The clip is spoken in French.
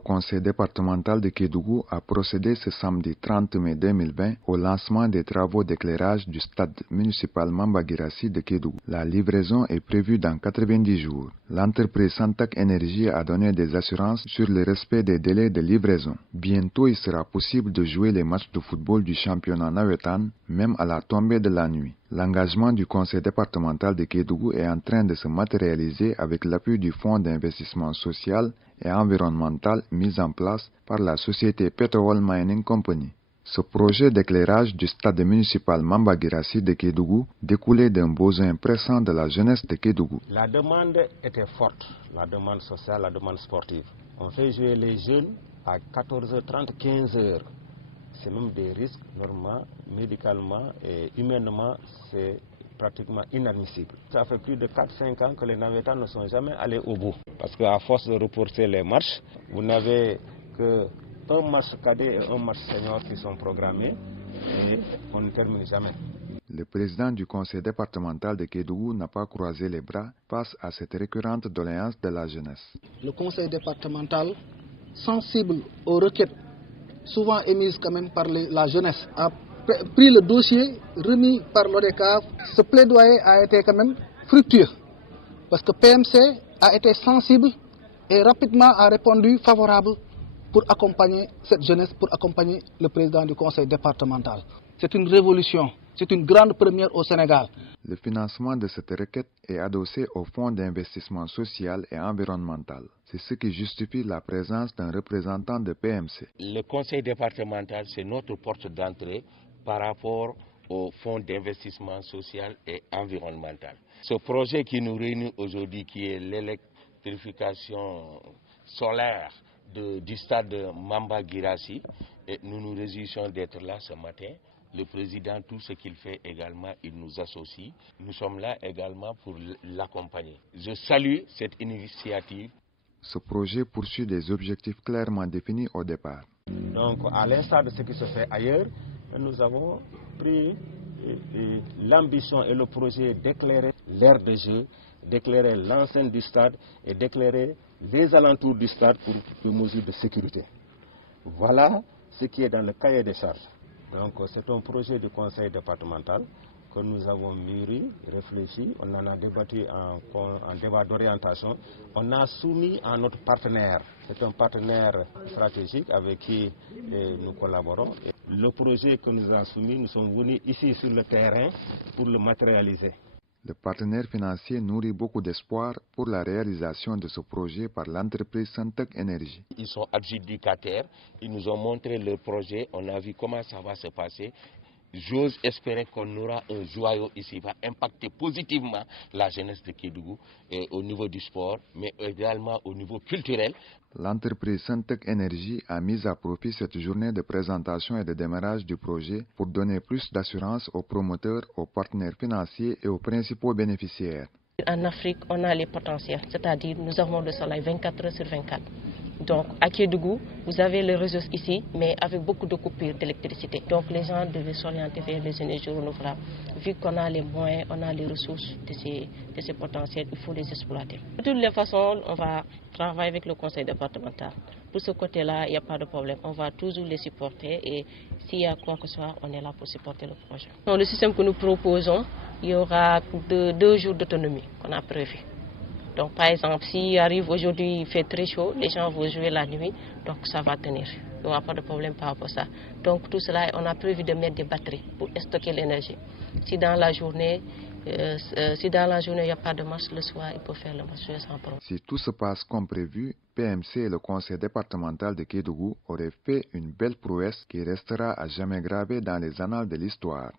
conseil départemental de Kédougou a procédé ce samedi 30 mai 2020 au lancement des travaux d'éclairage du stade municipal Mamba Guirassy de Kédougou. La livraison est prévue dans 90 jours. L'entreprise Santak Energy a donné des assurances sur le respect des délais de livraison. Bientôt, il sera possible de jouer les matchs de football du championnat Nawetan, même à la tombée de la nuit. L'engagement du conseil départemental de Kédougou est en train de se matérialiser avec l'appui du Fonds d'investissement social et environnemental mis en place par la société Petrol Mining Company. Ce projet d'éclairage du stade municipal Mamba Guirassy de Kédougou découlait d'un besoin pressant de la jeunesse de Kédougou. La demande était forte, la demande sociale, la demande sportive. On fait jouer les jeunes à 14h30, 15h. C'est même des risques, normalement, médicalement et humainement, c'est pratiquement inadmissible. Ça fait plus de 4-5 ans que les Navétans ne sont jamais allés au bout. Parce qu'à force de reporter les matchs, vous n'avez que un match cadet et un match senior qui sont programmés et on ne termine jamais. Le président du conseil départemental de Kédougou n'a pas croisé les bras face à cette récurrente doléance de la jeunesse. Le conseil départemental, sensible aux requêtes souvent émises quand même par la jeunesse, a pris le dossier remis par l'ODCAV. Ce plaidoyer a été quand même fructueux parce que PMC a été sensible et rapidement a répondu favorable pour accompagner cette jeunesse, pour accompagner le président du conseil départemental. C'est une révolution, c'est une grande première au Sénégal. Le financement de cette requête est adossé au Fonds d'investissement social et environnemental. C'est ce qui justifie la présence d'un représentant de PMC. Le conseil départemental, c'est notre porte d'entrée par rapport au Fonds d'investissement social et environnemental. Ce projet qui nous réunit aujourd'hui, qui est l'électrification solaire du stade Mamba Guirassy, et nous nous réjouissons d'être là ce matin. Le président, tout ce qu'il fait également, il nous associe. Nous sommes là également pour l'accompagner. Je salue cette initiative. Ce projet poursuit des objectifs clairement définis au départ. Donc, à l'instar de ce qui se fait ailleurs, nous avons pris l'ambition et le projet d'éclairer l'aire de jeu, d'éclairer l'enceinte du stade et d'éclairer les alentours du stade pour des mesures de sécurité. Voilà ce qui est dans le cahier des charges. Donc c'est un projet du conseil départemental que nous avons mûri, réfléchi, on en a débattu en débat d'orientation. On a soumis à notre partenaire, c'est un partenaire stratégique avec qui nous collaborons. Et le projet que nous avons soumis, nous sommes venus ici sur le terrain pour le matérialiser. Le partenaire financier nourrit beaucoup d'espoir pour la réalisation de ce projet par l'entreprise Santak Energy. Ils sont adjudicataires, ils nous ont montré leur projet, on a vu comment ça va se passer. J'ose espérer qu'on aura un joyau ici, qui va impacter positivement la jeunesse de Kédougou au niveau du sport, mais également au niveau culturel. L'entreprise Santak Energy a mis à profit cette journée de présentation et de démarrage du projet pour donner plus d'assurance aux promoteurs, aux partenaires financiers et aux principaux bénéficiaires. En Afrique, on a les potentiels, c'est-à-dire nous avons le soleil 24 heures sur 24. Donc à Kédougou, vous avez les réseaux ici, mais avec beaucoup de coupures d'électricité. Donc les gens devaient s'orienter vers les énergies renouvelables. Vu qu'on a les moyens, on a les ressources de ces potentiels, il faut les exploiter. De toutes les façons, on va travailler avec le conseil départemental. Pour ce côté-là, il n'y a pas de problème. On va toujours les supporter et s'il y a quoi que ce soit, on est là pour supporter le projet. Donc, le système que nous proposons, il y aura 2 jours d'autonomie qu'on a prévu. Donc par exemple, s'il arrive aujourd'hui, il fait très chaud, les gens vont jouer la nuit, donc ça va tenir. Il n'y aura pas de problème par rapport à ça. Donc tout cela, on a prévu de mettre des batteries pour stocker l'énergie. Si dans la journée, il n'y a pas de match, le soir, il peut faire le match sans problème. Si tout se passe comme prévu, PMC et le conseil départemental de Kédougou auraient fait une belle prouesse qui restera à jamais gravée dans les annales de l'histoire.